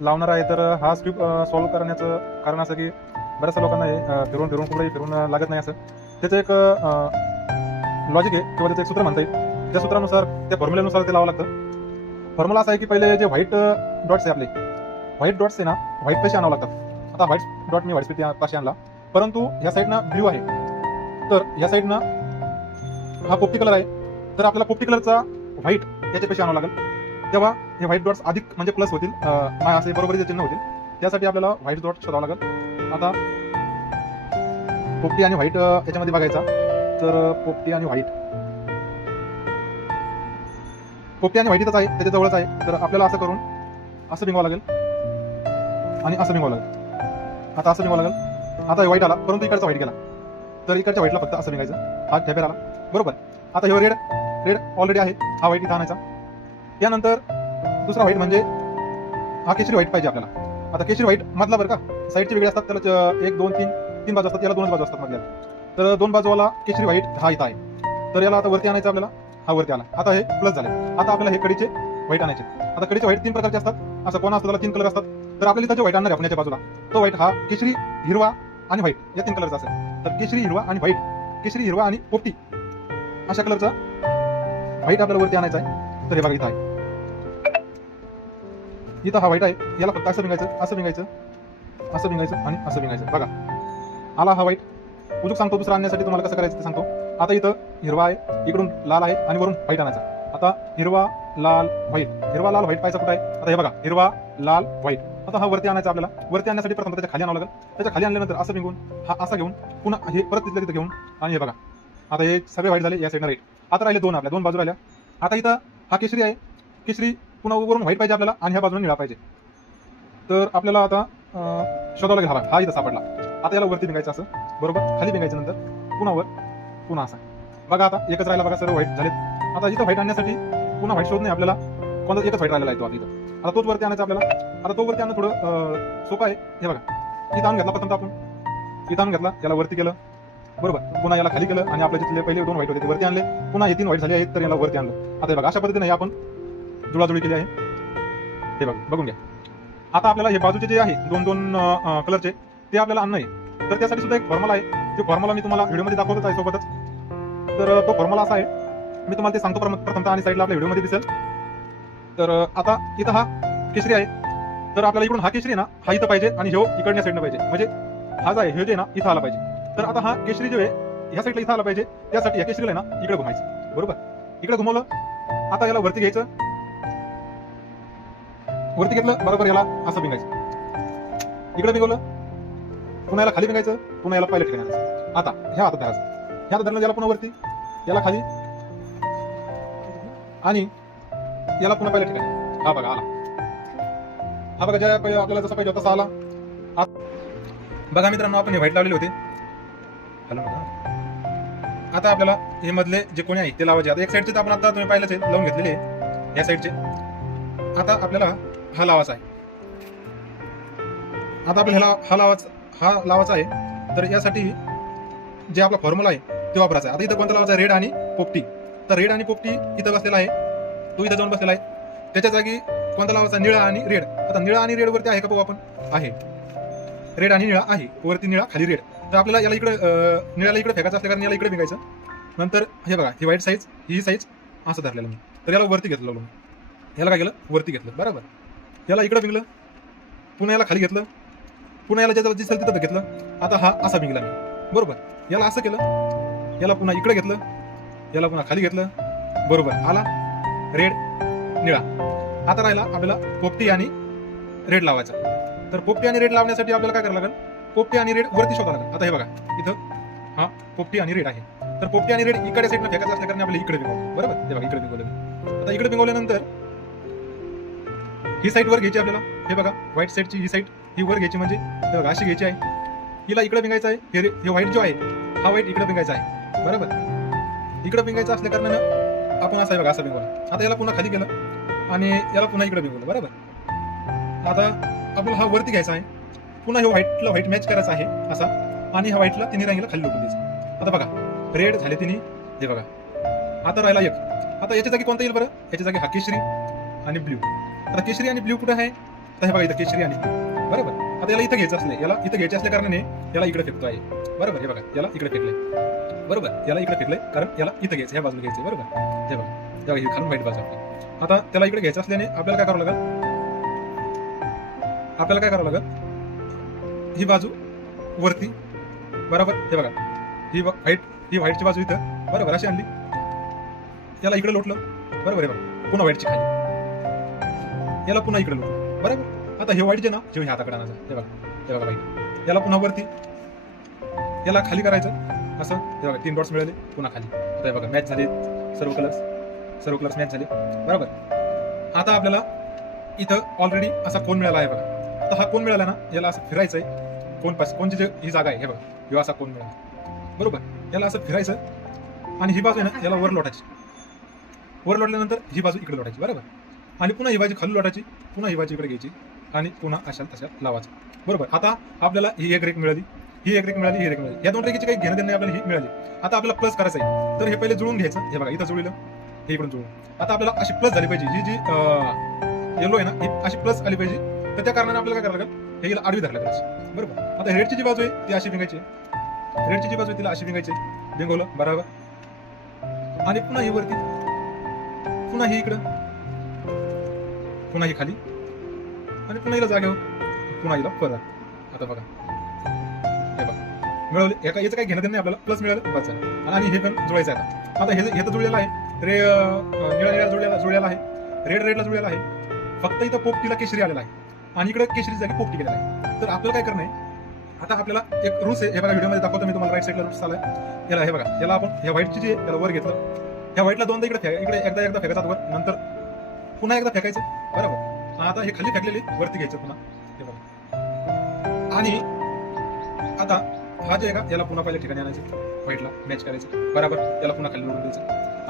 लावणार आहे, तर हा स्क्रिप्ट सॉल्व्ह करण्याचं कारण असं की बऱ्याचशा लोकांना हे फिरून फिरून कुठेही फिरून लागत नाही. असं त्याचं एक लॉजिक आहे किंवा त्याचं एक सूत्र म्हणता येईल. त्या सूत्रानुसार, त्या फॉर्म्युल्यानुसार ते लावावं लागतं. फॉर्म्युला असा आहे की पहिले जे व्हाईट डॉट्स आहे आपले, व्हाईट डॉट्स आहे ना, व्हाईट पैसे आणावं लागतात. आता व्हाईट डॉट मी व्हाईट स्पेस पाशी आणला, परंतु ह्या साईडनं ब्ल्यू आहे, तर ह्या साईडनं हा पोपटी कलर आहे, तर आपल्याला पोपटी कलरचा व्हाईट याच्यापेक्षा आणावं लागेल. तेव्हा हे व्हाईट डॉट्स अधिक म्हणजे प्लस होतील, असे बरोबरीचे चिन्ह होतील. त्यासाठी आपल्याला व्हाईट डॉट शोधावा लागेल. आता पोपटी आणि व्हाईट याच्यामध्ये बघायचा, तर पोपटी आणि व्हाईट इथंच आहे, त्याच्या जवळच आहे. तर आपल्याला असं करून असं बिंगवावं लागेल आणि असं बिंगवावं लागेल. आता असं बिंगवावं लागेल. आता व्हाईट आला, परंतु इकडचा व्हाईट गेला, तर इकडच्या व्हाईटला फक्त असं बिंगायचं. हा ठेपेर आला, बरोबर. आता हे रेड ऑलरेडी आहे, हा व्हाईट इथं आणायचा. त्यानंतर दुसरा व्हाईट म्हणजे हा केशरी व्हाईट पाहिजे आपल्याला. आता केशरी व्हाईट मधला बरं का, साईडचे वेगळे असतात, त्याला 1 2 3 बाजू असतात, याला 2 बाजू असतात मधल्या. तर 2 बाजूवाला केशरी व्हाईट हा इथं आहे, तर याला आता वरती आणायचं आपल्याला. हा वरती आला, आता हे प्लस झाले. आता आपल्याला हे कडीचे व्हाईट आणायचे. आता कडीचे व्हाईट 3 प्रकारचे असतात, असं कोणा असतो त्याला 3 कलर असतात. तर आपल्याला इथं जो व्हाईट आणणार आहे आपण याच्या बाजूला, तो व्हाईट हा केशरी, हिरवा आणि व्हाईट या 3 कलरचा असेल. तर केशरी, हिरवा आणि व्हाईट, केशरी, हिरवा आणि पोपटी अशा कलरचा व्हाईट आपल्याला वरती आणायचा आहे. तर हे बघा इथं आहे, इथं हा व्हाईट आहे, याला फक्त असं बिंगायचं, असं बिंगायचं, असं बिंगायचं आणि असं बिंगायचं. बघा आला हा व्हाईट. उजूक सांगतो दुसरा आणण्यासाठी तुम्हाला कसं करायचं ते सांगतो. आता इथं हिरवा आहे, इकडून लाल आहे आणि वरून व्हाईट आणायचा. आता हिरवा लाल व्हाईट, हिरवा लाल व्हाईट पाहायचा कुठं आहे. आता हे बघा हिरवा लाल व्हाईट. आता हा वरती आणायचा आपल्याला. वरती आणण्यासाठी प्रथम त्याच्या खाली आणावं लागेल. त्याच्या खाली आणल्यानंतर असं बिंगून हा असा घेऊन पुन्हा हे परत तिथल्या तिथं घेऊन, आणि हे बघा आता हे सगळे व्हाईट झाले, या साईडला राईट. आता राहिले 2, आपल्या 2 बाजू राहिल्या. आता इथं हा केशरी आहे, केशरी पुन्हा वरून व्हाईट पाहिजे आपल्याला आणि ह्या बाजूने निळा पाहिजे. तर आपल्याला आता शोधावं लागेल. हा इथं सापडला. आता याला वरती बिंगायचं असं, बरोबर. खाली बिंगायचं, नंतर पुन्हा वर, पुन्हा असा. बघा आता एकच राहिला, बघा सर्व व्हाईट झालेत. आता इथं व्हाईट आणण्यासाठी पुन्हा व्हाईट शोध नाही आपल्याला, कोणता एकच व्हाईट राहिलेला आहे तो आता इथं. आता तोच वरती आणायचा आपल्याला. आता तो वरती आणणं थोडं सोपं आहे. हे बघा इथं आणून घेतला प्रथम आपण, इथं आणून घेतला, याला वरती केलं, बरोबर. पुन्हा याला खाली केलं आणि आपल्या जिथले पहिले 2 व्हाईट होते ते वरती आणले. पुन्हा हे 3 व्हाईट झाले आहेत, तर याला वरती आणलं. आता हे बघा अशा पद्धतीने आपण जुळाजुळी केली आहे. हे बघा, बघून घ्या. आता आपल्याला हे बाजूचे जे आहे 2-2 कलरचे, ते आपल्याला आणणं आहे. तर त्यासाठी सुद्धा एक फॉर्म्युला आहे. तो फॉर्म्युला मी तुम्हाला व्हिडिओमध्ये दाखवतच आहे सोबतच. तर तो फॉर्म्युला असा आहे, मी तुम्हाला ते सांगतो प्रथमतः आणि साईडला आपल्या व्हिडिओमध्ये दिसेल. तर आता इथं हा केशरी आहे, तर आपल्याला इकडून हा केशरी आहे ना, हा इथं पाहिजे आणि ह्यो इकडच्या साईडनं पाहिजे, म्हणजे हा जो आहे ह्यो जे आहे ना इथं आला पाहिजे. तर आता हा केशरी जो आहे ह्या साईडला इथं आला पाहिजे, त्यासाठी या केशरीला आहे ना इकडे घुमायचं, बरोबर. इकडे घुमवलं. आता याला वरती घ्यायचं, वरती घेतलं, बरोबर. याला असं बिंगायचं, इकडे बिंगवलं, पुन्हा याला खाली बिंगायचं, पुन्हा याला पहिल्या ठिकाणी आणायचं. आता ह्या हातात धरायचं, ह्या हातात धरलं, याला पुन्हा वरती, याला खाली आणि याला पुन्हा पहिल्या ठिकाणी. हा बघा आला, हा बघा ज्या आपल्याला जसा पाहिजे तसा आला. बघा मित्रांनो, आपण हे व्हाईट लावलेले होते. आता आपल्याला हे मधले जे कोणी आहे ते लावायचे. आता एक साईडचे तर आपण आता तुम्ही पाहिलंच आहे, लावून घेतलेले आहे या साईडचे. आता आपल्याला हा लावायचा आहे. आता आपल्याला हा लावायचा आहे. तर यासाठी जे आपला फॉर्म्युला आहे ते वापरायचा आहे. आता इथं कोणता लावायचा, रेड आणि पोपटी. तर रेड आणि पोपटी इथं बसलेला आहे, तो इथं जाऊन बसलेला आहे. त्याच्या जागी कोणता लावायचा, निळा आणि रेड. आता निळा आणि रेड वरती आहे का पाहू आपण. आहे, रेड आणि निळा आहे, वरती निळा खाली रेड. तर आपल्याला याला इकडे निळ्याला इकडे फेकायचं असल्या कारण याला इकडे बिंगायचं. नंतर हे बघा ही व्हाईट साईज, ही साईज असं धरलेलं मी. तर याला वरती घेतलं, याला काय केलं, वरती घेतलं, बरोबर. याला इकडे बिंगलं, पुन्हा याला खाली घेतलं, पुन्हा याला ज्याचं दिसेल तिथं घेतलं. आता हा असा बिंगला मी, बरोबर. याला असं केलं, याला पुन्हा इकडे घेतलं, याला पुन्हा खाली घेतलं, बरोबर. आला रेड, निळा. आता राहिला आपल्याला पोपटी आणि रेड लावायचा. तर पोपटी आणि रेड लावण्यासाठी आपल्याला काय करावं लागेल, पोपटी आणि रेड वरती शोधावं लागेल. आता हे बघा इथं हा पोपटी आणि रेड आहे. तर पोपटी आणि रेड इकडे साईडला फेकायचं असल्या कारण आपल्याला इकडे बिंगवलं, बरोबर. ते बघा इकडे बिंगवलं. आता इकडे बिंगवल्यानंतर ही साईड वर घ्यायची आपल्याला. हे बघा व्हाईट साईडची ही साईड ही वर घ्यायची, म्हणजे हे बघा अशी घ्यायची आहे. हिला इकडे बिंगायचं आहे. हे व्हाईट जो आहे हा व्हाईट इकडे बिंगायचा आहे, बरोबर. इकडे बिंगायचं असल्या कारणानं आपण असं आहे बघा, असं बिंगवलं. आता याला पुन्हा खाली केलं आणि याला पुन्हा इकडे बिंगवलं, बरोबर. आता आपल्याला हा वरती घ्यायचा आहे, पुन्हा हे व्हाईटला व्हाईट मॅच करायचा आहे असा, आणि ह्या व्हाईटला तिन्ही रंगीला खाली लोटून द्यायचं. आता बघा रेड झाले तिन्ही, हे बघा. आता राहिला एक. आता याच्या जागी कोणता येईल बरं, याच्या जागी हा केशरी आणि ब्ल्यू. आता केशरी आणि ब्ल्यू कुठे आहे, आता हे बघा इथं केशरी आणि blue. बरोबर. आता याला इथं घ्यायचं असले, याला इथं घ्यायचे असल्या कारणाने याला इकडे फेकतो आहे. बरोबर. हे बघा याला इकडे फेकले. बरोबर. याला इकडे फेकले कारण याला इथं घ्यायचं, ह्या बाजूला घ्यायचं. बरोबर. हे बघा ही खालून वाईट बाजू आपली. आता त्याला इकडे घ्यायचं असल्याने आपल्याला काय करावं लागेल, आपल्याला काय करावं लागेल, ही बाजू वरती. बरोबर. हे बघा ही व्हाईटची बाजू इथं. बरोबर. अशी आणली, याला इकडे लोटलं. बरोबर. हे बघा पुन्हा व्हाईटची खाली, याला पुन्हा इकडे लोटलं. बरोबर. आता हे व्हाईट जे ना जे ह्या हाताकडे आणायचं. हे बघा व्हाईट, याला पुन्हा वरती, याला खाली करायचं असं. हे बघा 3 डॉट्स मिळाले, पुन्हा खाली. आता हे बघा मॅच झाले, सर्व कलर्स मॅच झाले. बरोबर. आता आपल्याला इथं ऑलरेडी असा कोन मिळाला आहे बघा. आता हा कोन मिळाला ना, याला असं फिरायचं आहे. कोणची जे ही जागा आहे, हे बघा ह्यो असा कोन मिळाला. बरोबर. याला असं फिरायचं आणि ही बाजू आहे ना याला वर लोटायची. वर लोटल्यानंतर ही बाजू इकडे लोटायची. बरोबर. आणि पुन्हा ही बाजू खाली लोटायची, पुन्हा ही बाजू इकडे घ्यायची आणि पुन्हा अशा तशा लावायचं. बरोबर. आता आपल्याला ही एक रेख मिळाली, ही एक रेख मिळाली, ही रेख मिळाली. या 2 रेखीची काही घेणं देणं नाही, आपल्याला ही मिळाली. आता आपल्याला प्लस करायचं आहे, तर हे पहिले जुळून घ्यायचं. हे बघा इथं जुळलं, हे इकडून जुळून. आता आपल्याला अशी प्लस झाली पाहिजे, जी येलो आहे ना ही अशी प्लस आली पाहिजे. तर त्या कारणाने आपल्याला काय करायला लागेल, हे आडवी धरलं पाहिजे. बरोबर. आता रेडची जी बाजू आहे ती अशी विंगायची, रेडची जी बाजू आहे तिला अशी विंगायची. विंगवलं. बरोबर. आणि पुन्हा ही वरती, पुन्हा ही इकडं, पुन्हा ही खाली आणि पुन्हा हिला जागेवर, पुन्हा हिला परत. आता बघा हे बघा मिळवले. याचं काही घेणं देणं नाही आपल्याला, प्लस मिळालं बस झालं. आणि हे पण जुळायचं आहे. आता हे तर जुळलेलं आहे, निळा जुळलेला आहे, रेडला जुळलेला आहे. फक्त इथं पोपटीला केशरी आलेला आहे आणि इकडे केशरी जागी पोपटी गेलेला आहे. तर आपल्याला काय करणं आहे, आता आपल्याला एक रूल्स आहे. हे बघा व्हिडिओमध्ये दाखवतो मी तुम्हाला, राईट साईडला रूल्स आलाय. याला हे बघा, याला आपण ह्या व्हाईटची जी त्याला वर घेतलं, ह्या व्हाईटला दोनदा इकडे एकदा फेकायचं वर, नंतर पुन्हा एकदा फेकायचं. बरोबर. आता हे खाली फेकलेली वरती घ्यायचं पुन्हा. हे बघा. आणि आता हा जे आहे का याला पुन्हा पहिल्या ठिकाणी आणायचं, व्हाईटला मॅच करायचं. बरोबर. याला पुन्हा खाली लोटून द्यायचं.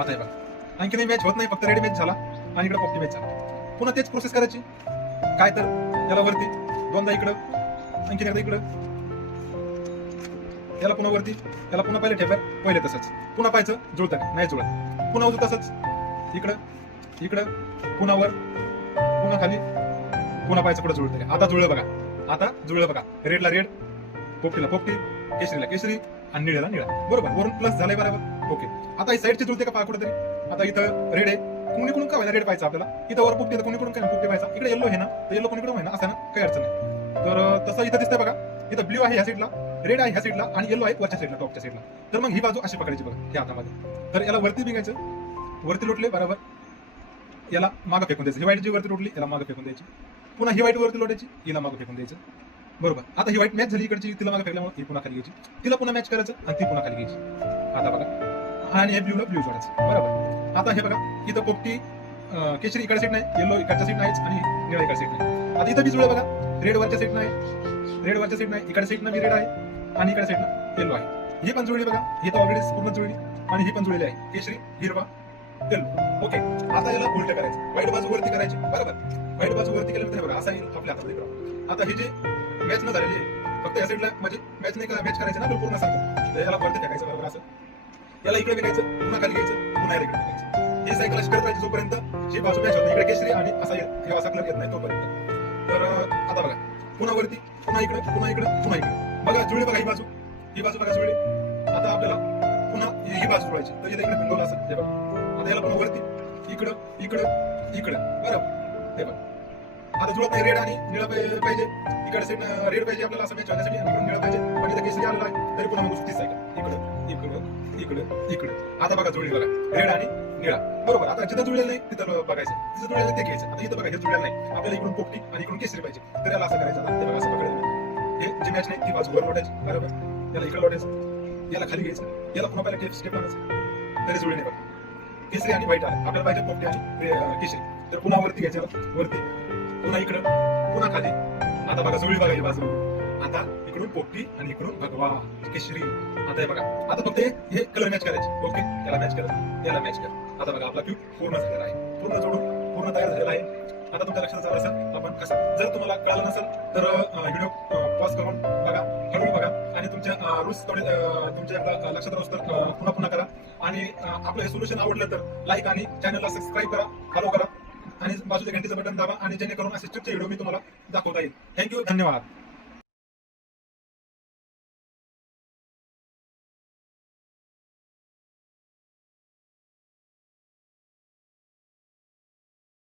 आता हे बघा आणखी नाही मॅच होत नाही, फक्त रेडी मॅच झाला आणि इकडे पोपटी मॅच झाला. पुन्हा तेच प्रोसेस करायची. काय तर याला वरती दोनदा इकडं, आणखी एकदा इकडं, याला पुन्हा वरती, याला पुन्हा पहिले ठेवाय, पहिले तसंच पुन्हा पाहायचं जुळतं नाही जुळत, पुन्हा उजू तसंच इकडं पुन्हा वर, पुन्हा खाली, पुन्हा पाहायचं पुढे जुळतं. आता जुळलं बघा. रेडला रेड, पोपटीला पोपटी, केशरीला केशरी आणि निळ्याला निळा. बरोबर. वरून प्लस झालंय. बरोबर. ओके. आता ही साईडची जुळते का पहा कुठेतरी. आता इथं रेड आहे, कोणीकडून का व्हायना रेड पाहायचं आपल्याला. इथं वर पोपटी, तर कोणीकडून काय पोपटी पाहायचा. इकडे येलो आहे ना, तर येलो कोणीकडून आहे ना, असं ना काही अडचण नाही. तर तसं इथं दिसतंय बघा, इथं ब्ल्यू आहे ह्या साईडला, रेड आहे ह्या साईडला आणि येलो आहे वरच्या साईडला, टॉपच्या साईडला. तर मग ही बाजू अशी पकडायची बघा ह्या हातामध्ये. तर याला वरती बिघायचं, वरती लोटले. बरोबर. याला मागं फेकून द्यायचं. ही व्हाईट जी वरती लोटली याला मागं फेकून द्यायची. पुन्हा ही व्हाईट वरती लोटायची, हिला मागं फेकून द्यायचं. बरोबर. आता ही व्हाईट मॅच झाली इकडची, तिला मागं फेकल्यामुळे ही पुन्हा खाली घ्यायची, तिला पुन्हा मॅच करायचं आणि ती पुन्हा खाली घ्यायची. आता बघा आणि हे ब्ल्यूला ब्ल्यू जोडायचं. बरोबर. आता हे बघा इथं पोपटी केशरी इकडे सीट नाही, येलो इकडच्या सीट नाहीच आणि निळा इकडे सीट नाही. आता इथं बी जुळलं बघा, रेड वरच्या सीट नाही, इकडे सीट ना बी रेड आहे आणि इकडे सीट ना येलो आहे. ही पण जुळली बघा, ही तर ऑलरेडी पूर्ण जुळली आणि ही पण जुळलेली आहे, केशरी हिरवा येलो. ओके. आता याला उलट करायचं, व्हाईट बाजू वरती करायची. बरोबर. व्हाईट बाजू वरती केल्यानंतर बघा असा येईल आपल्या हातात इकडं. आता ही जी मॅच न झालेली आहे, फक्त या साईडला म्हणजे मॅच नाही मॅच करायची ना पूर्ण सारखं, याला वरती फेकायचं. बरोबर. असं याला इकडे फेकायचं, पुन्हा खाली घ्यायचं, पुन्हा याला इकडे फेकायचं. ही सायकल अशी करत राहायची जोपर्यंत ही बाजू मॅच होत, इकडे केशरी आणि असा कलर येत नाही तोपर्यंत. तर आता बघा पुन्हा वरती, पुन्हा इकडे, पुन्हा इकडे बघा जुळली बघा ही बाजू बघा जुळली. आता आपल्याला पुन्हा ही बाजू जुळायची, तर इथे इकडे बिंदू असं. हे बघा. आता याला पुन्हा वरती, इकडं. बरोबर. हे बघा. आता जुळत नाही, रेड आणि निळा पाहिजे, इकडे साईड रेड पाहिजे आपल्याला असं मॅच होण्यासाठी आणि इकडून निळा पाहिजे, पण इथं केसरी आलेला आहे तरी पुन्हा मग तीच सायकल इकडे. आता बघा जुळली बघा, रेड आणि निळा. बरोबर. आता जिथं जुळलेलं नाही तिथं बघायचं, जिथं जुळलेलं ते घ्यायचं. आता इथं बघा हे जुळलेलं नाही, आपल्याला इकडून पोपटी आणि इकडून केसरी पाहिजे, तर याला असं करायचं. ते बघा असं पकडायचं, हे जी मॅच नाही ती बाजू वर लोटायची. बरोबर. याला इकडे लोटायचं, याला खाली घ्यायचं, याला पुन्हा पहिला स्टेप लावायचं, तरी जुळले नाही बघा. केसरी आणि व्हाईट आला, आपल्याला पाहिजे पोपटी आणि केशरी, तर पुन्हा वरती घ्यायचं, वरती पुन्हा इकडं, पुन्हा खाली. आता बघा जुळली बघा ही बाजू. आता इकडून पोपटी आणि इकडून भगवा केशरी. आता हे बघा, आता फक्त हे कलर मॅच करायचे. ओके. याला मॅच करायचं, याला मॅच कर. आता बघा आपला क्यूब पूर्ण झालेला आहे, पूर्ण जोडून पूर्ण तयार झालेला आहे. आता तुमच्या लक्षात आलं असेल आपण कसं. जर तुम्हाला कळालं नसेल तर व्हिडिओ पॉज करून बघा, हळूहळू बघा आणि तुमच्या रूल्स तुमच्या लक्षात राहूस तर पुन्हा करा. आणि आपलं हे सोल्युशन आवडलं तर लाईक आणि चॅनलला सबस्क्राईब करा, फॉलो करा. आणि बाजूच्या घंटीचं बटन दाबा आणि जेणेकरून असे स्ट्रिपचे व्हिडिओ मी तुम्हाला दाखवता येईल. थँक्यू, धन्यवाद.